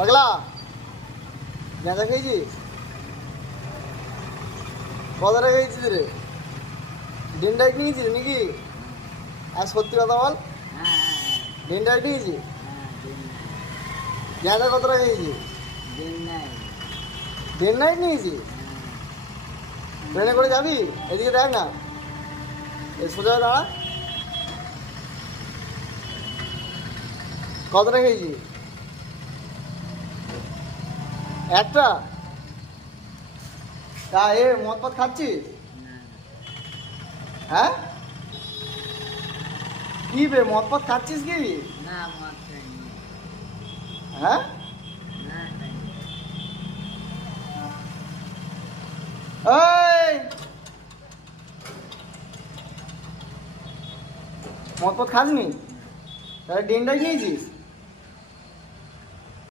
পাগলা গাঁজা খেয়েছিস? কত টাকা খেয়েছিস রে? ডিম ডাইট নিয়েছিস নাকি? আর সত্যি কথা বল, ডিম ডাইট নিয়েছি? গাঁজা কত টাকা খেয়েছিস? ডিম নাইট নিয়েছি? ট্রেনে করে যাবি? এদিকে দেখ না, এই সোজা হয়ে দাঁড়া। কত টাকা খেয়েছিস? একটা? তা এ মদ পথ খাচ্ছিস? হ্যাঁ কি বে, মদ পথ খাচ্ছিস কি? হ্যাঁ এই মদ পথ খাসনি? তাহলে ডিম ডাইট নিয়েছিস?